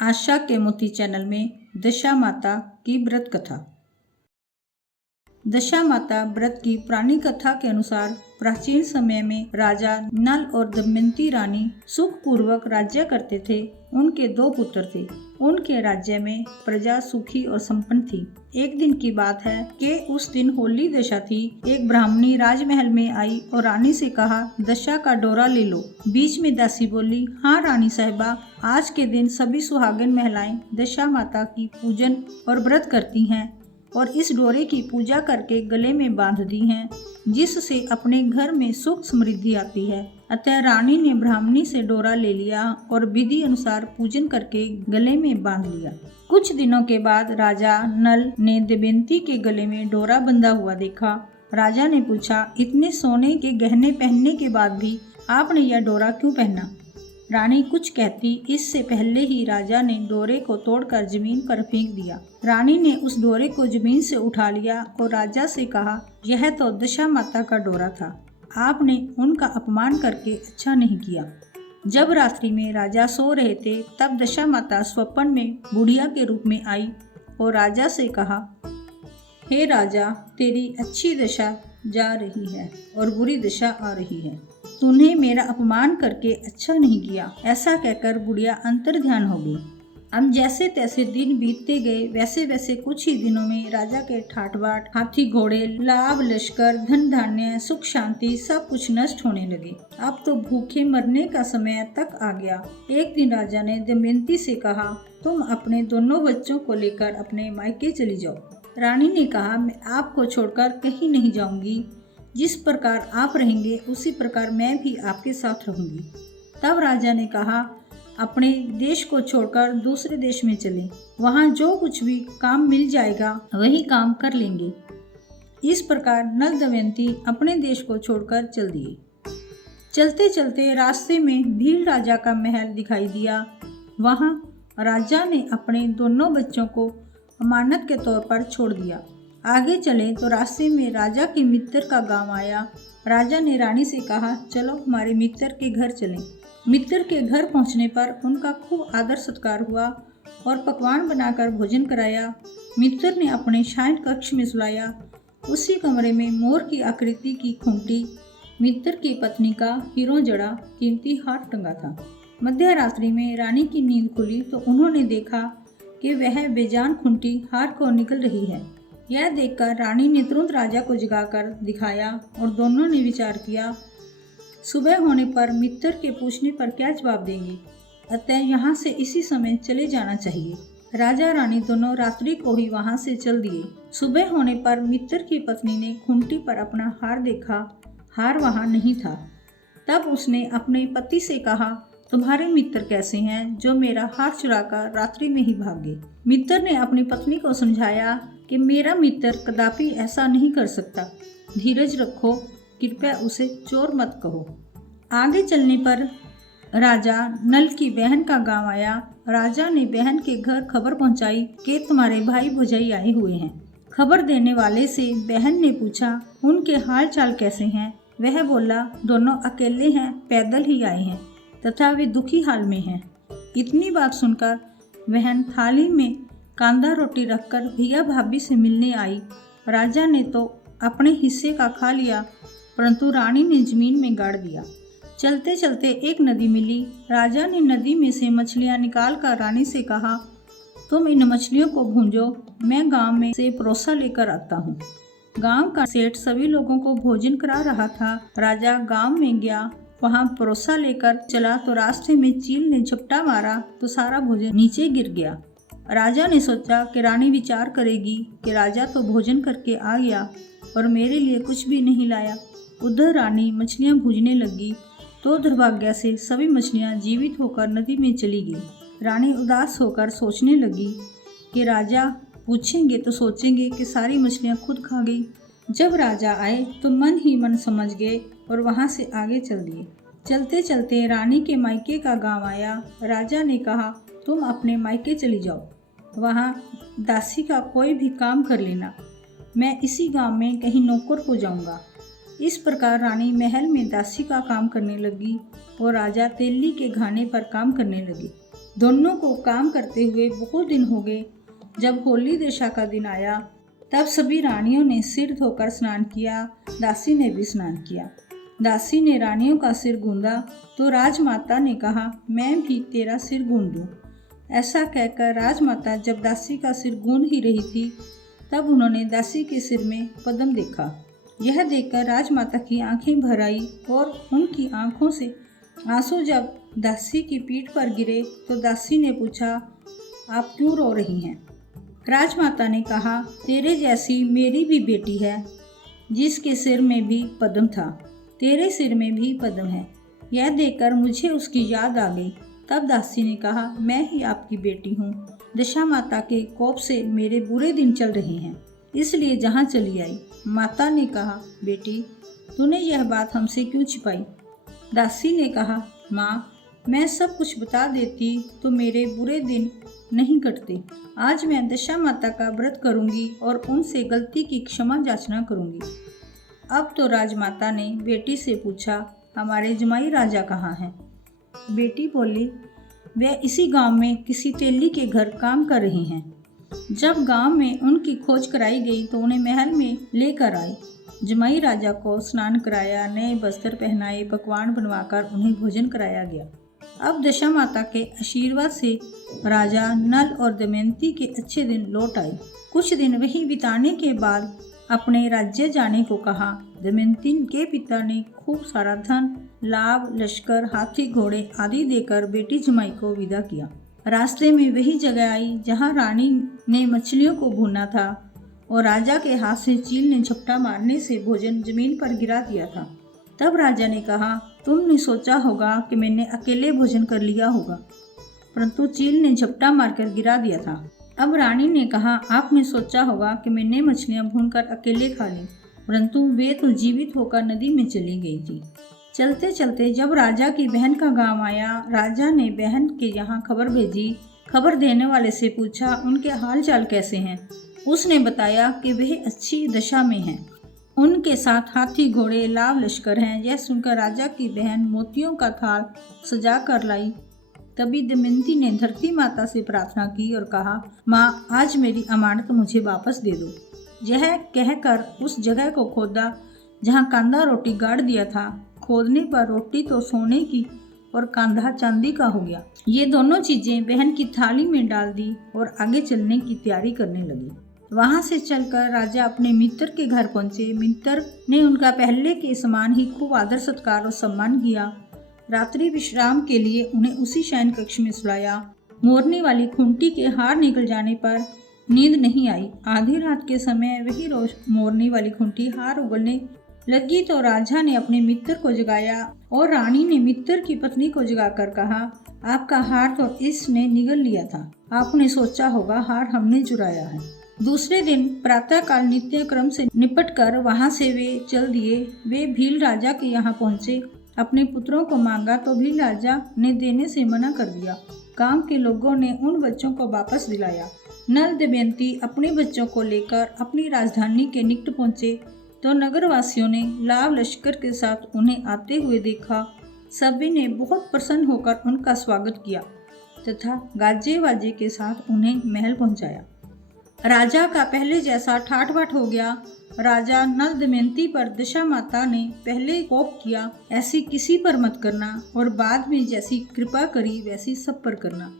आशा के मोती चैनल में दशा माता की व्रत कथा। दशा माता व्रत की पुरानी कथा के अनुसार प्राचीन समय में राजा नल और दमयंती रानी सुखपूर्वक राज्य करते थे। उनके 2 पुत्र थे। उनके राज्य में प्रजा सुखी और संपन्न थी। एक दिन की बात है कि उस दिन होली दशा थी। एक ब्राह्मणी राजमहल में आई और रानी से कहा, दशा का डोरा ले लो। बीच में दासी बोली, हाँ रानी साहिबा, आज के दिन सभी सुहागिन महिलाएं दशा माता की पूजन और व्रत करती हैं और इस डोरे की पूजा करके गले में बांधती हैं, जिससे अपने घर में सुख समृद्धि आती है। अतः रानी ने ब्राह्मणी से डोरा ले लिया और विधि अनुसार पूजन करके गले में बांध लिया। कुछ दिनों के बाद राजा नल ने दमयंती के गले में डोरा बंधा हुआ देखा। राजा ने पूछा, इतने सोने के गहने पहनने के बाद भी आपने यह डोरा क्यों पहना? रानी कुछ कहती, इससे पहले ही राजा ने डोरे को तोड़कर जमीन पर फेंक दिया। रानी ने उस डोरे को जमीन से उठा लिया और राजा से कहा, यह तो दशा माता का डोरा था। आपने उनका अपमान करके अच्छा नहीं किया। जब रात्रि में राजा सो रहे थे, तब दशा माता स्वप्न में बुढ़िया के रूप में आई और राजा से कहा, हे राजा, तेरी अच्छी दशा जा रही है और बुरी दशा आ रही है। तूने मेरा अपमान करके अच्छा नहीं किया। ऐसा कहकर बुढ़िया अंतर्ध्यान हो गई। अब जैसे तैसे दिन बीतते गए, वैसे वैसे कुछ ही दिनों में राजा के ठाट बाट, हाथी घोड़े, लाभ लश्कर, धन धान्य, सुख शांति सब कुछ नष्ट होने लगे। अब तो भूखे मरने का समय तक आ गया। एक दिन राजा ने दमयंती से कहा, तुम अपने दोनों बच्चों को लेकर अपने मायके चली जाओ। रानी ने कहा, मैं आपको छोड़कर कहीं नहीं जाऊंगी। जिस प्रकार आप रहेंगे उसी प्रकार मैं भी आपके साथ रहूंगी। तब राजा ने कहा, अपने देश को छोड़कर दूसरे देश में चलें। वहाँ जो कुछ भी काम मिल जाएगा वही काम कर लेंगे। इस प्रकार नल दमयंती अपने देश को छोड़कर चल दिए। चलते चलते रास्ते में भील राजा का महल दिखाई दिया। वहाँ राजा ने अपने दोनों बच्चों को अमानत के तौर पर छोड़ दिया। आगे चले तो रास्ते में राजा के मित्र का गांव आया। राजा ने रानी से कहा, चलो हमारे मित्र के घर चलें। मित्र के घर पहुंचने पर उनका खूब आदर सत्कार हुआ और पकवान बनाकर भोजन कराया। मित्र ने अपने शयन कक्ष में सुलाया। उसी कमरे में मोर की आकृति की खूंटी, मित्र की पत्नी का हीरों जड़ा कीमती हार टंगा था। मध्य रात्रि में रानी की नींद खुली तो उन्होंने देखा कि वह बेजान खूंटी हार को निकल रही है। यह देखकर रानी ने तुरंत राजा को जगाकर दिखाया और दोनों ने विचार किया, सुबह होने पर मित्र के पूछने पर क्या जवाब देंगे, अतः यहाँ से इसी समय चले जाना चाहिए। राजा रानी दोनों रात्रि को ही वहाँ से चल दिए। सुबह होने पर मित्र की पत्नी ने खूंटी पर अपना हार देखा। हार वहाँ नहीं था। तब उसने अपने पति से कहा, तुम्हारे मित्र कैसे हैं जो मेरा हार चुराकर रात्रि में ही भाग गए? मित्र ने अपनी पत्नी को समझाया कि मेरा मित्र कदापि ऐसा नहीं कर सकता। धीरज रखो, कृपया उसे चोर मत कहो। आगे चलने पर राजा नल की बहन का गांव आया। राजा ने बहन के घर खबर पहुंचाई कि तुम्हारे भाई भौजाई आए हुए हैं। खबर देने वाले से बहन ने पूछा, उनके हाल चाल कैसे हैं? वह बोला, दोनों अकेले हैं, पैदल ही आए हैं तथा वे दुखी हाल में हैं। इतनी बात सुनकर बहन थाली में कांदा रोटी रखकर भैया भाभी से मिलने आई। राजा ने तो अपने हिस्से का खा लिया, परंतु रानी ने जमीन में गाड़ दिया। चलते चलते एक नदी मिली। राजा ने नदी में से मछलियां निकालकर रानी से कहा, तुम इन मछलियों को भूंजो, मैं गांव में से परोसा लेकर आता हूँ। गांव का सेठ सभी लोगों को भोजन करा रहा था। राजा गांव में गया, वहाँ परोसा लेकर चला तो रास्ते में चील ने झपटा मारा तो सारा भोजन नीचे गिर गया। राजा ने सोचा कि रानी विचार करेगी कि राजा तो भोजन करके आ गया और मेरे लिए कुछ भी नहीं लाया। उधर रानी मछलियाँ भूनने लगी तो दुर्भाग्य से सभी मछलियाँ जीवित होकर नदी में चली गई। रानी उदास होकर सोचने लगी कि राजा पूछेंगे तो सोचेंगे कि सारी मछलियाँ खुद खा गई। जब राजा आए तो मन ही मन समझ गए और वहाँ से आगे चल दिए। चलते चलते रानी के मायके का गांव आया। राजा ने कहा, तुम अपने मायके चली जाओ, वहाँ दासी का कोई भी काम कर लेना, मैं इसी गांव में कहीं नौकर हो जाऊंगा। इस प्रकार रानी महल में दासी का काम करने लगी और राजा तेली के घाने पर काम करने लगे। दोनों को काम करते हुए बहुत दिन हो गए। जब होली दशा का दिन आया तब सभी रानियों ने सिर धोकर स्नान किया। दासी ने भी स्नान किया। दासी ने रानियों का सिर गूंदा तो राजमाता ने कहा, मैं भी तेरा सिर गूंद दूं। ऐसा कहकर राजमाता जब दासी का सिर गूंद ही रही थी तब उन्होंने दासी के सिर में पद्म देखा। यह देखकर राजमाता की आंखें भर आई और उनकी आंखों से आंसू जब दासी की पीठ पर गिरे तो दासी ने पूछा, आप क्यों रो रही हैं? राजमाता ने कहा, तेरे जैसी मेरी भी बेटी है जिसके सिर में भी पद्म था। तेरे सिर में भी पद्म है। यह देखकर मुझे उसकी याद आ गई। तब दासी ने कहा, मैं ही आपकी बेटी हूँ। दशा माता के कोप से मेरे बुरे दिन चल रहे हैं, इसलिए जहाँ चली आई। माता ने कहा, बेटी तूने यह बात हमसे क्यों छिपाई? दासी ने कहा, माँ मैं सब कुछ बता देती तो मेरे बुरे दिन नहीं कटते। आज मैं दशा माता का व्रत करूंगी और उनसे गलती की क्षमा याचना करूंगी। अब तो राजमाता ने बेटी से पूछा, हमारे जमाई राजा कहाँ हैं? बेटी बोली, वे इसी गांव में किसी तेली के घर काम कर रहे हैं। जब गांव में उनकी खोज कराई गई तो उन्हें महल में लेकर आए। जमाई राजा को स्नान कराया, नए वस्त्र पहनाए, पकवान बनवाकर उन्हें भोजन कराया गया। अब दशा माता के आशीर्वाद से राजा नल और दमयंती के अच्छे दिन लौट आए। कुछ दिन वहीं बिताने के बाद अपने राज्य जाने को कहा। दमयंती के पिता ने खूब सारा धन, लाभ, लश्कर, हाथी, घोड़े आदि देकर बेटी जमाई को विदा किया। रास्ते में वही जगह आई जहाँ रानी ने मछलियों को भूना था और राजा के हाथ से चील ने झपटा मारने से भोजन जमीन पर गिरा दिया था। तब राजा ने कहा, तुमने सोचा होगा कि मैंने अकेले भोजन कर लिया होगा, परंतु चील ने झपटा मारकर गिरा दिया था। अब रानी ने कहा, आपने सोचा होगा कि मैंने मछलियां भूनकर अकेले खा ली, परंतु वे तो जीवित होकर नदी में चली गई थी। चलते चलते जब राजा की बहन का गांव आया, राजा ने बहन के यहाँ खबर भेजी। खबर देने वाले से पूछा, उनके हाल चाल कैसे हैं? उसने बताया कि वे अच्छी दशा में हैं। उनके साथ हाथी, घोड़े, लाव, लश्कर हैं। यह सुनकर राजा की बहन मोतियों का थाल सजा कर लाई। तभी दमयंती ने धरती माता से प्रार्थना की और कहा, माँ आज मेरी अमानत मुझे वापस दे दो। यह कहकर उस जगह को खोदा जहाँ कांदा रोटी गाड़ दिया था। खोदने पर रोटी तो सोने की और कांधा चांदी का हो गया। ये दोनों चीजें बहन की थाली में डाल दी और आगे चलने की तैयारी करने लगी। वहां से चलकर राजा अपने मित्र के घर पहुंचे। मित्र ने उनका पहले के समान ही खूब आदर सत्कार और सम्मान किया। रात्रि विश्राम के लिए उन्हें उसी शयन कक्ष में सुलाया। मोरनी वाली खूंटी के हार निकल जाने पर नींद नहीं आई। आधी रात के समय वही रोज मोरनी वाली खूंटी हार उगलने लगी तो राजा ने अपने मित्र को जगाया और रानी ने मित्र की पत्नी को जगाकर कहा, आपका हार तो इसने निगल लिया था। आपने सोचा होगा हार हमने चुराया है। दूसरे दिन प्रातःकाल नित्य क्रम से निपटकर वहां से वे चल दिए। वे भील राजा के यहाँ पहुँचे। अपने पुत्रों को मांगा तो भील राजा ने देने से मना कर दिया। गांव के लोगों ने उन बच्चों को वापस दिलाया। नल दमयंती अपने बच्चों को लेकर अपनी राजधानी के निकट पहुँचे तो नगरवासियों ने लाव लश्कर के साथ उन्हें आते हुए देखा। सभी ने बहुत प्रसन्न होकर उनका स्वागत किया तथा गाजे वाजे के साथ उन्हें महल पहुंचाया। राजा का पहले जैसा ठाट बाट हो गया। राजा नल दमयंती पर दशा माता ने पहले कोप किया, ऐसी किसी पर मत करना, और बाद में जैसी कृपा करी वैसी सब पर करना।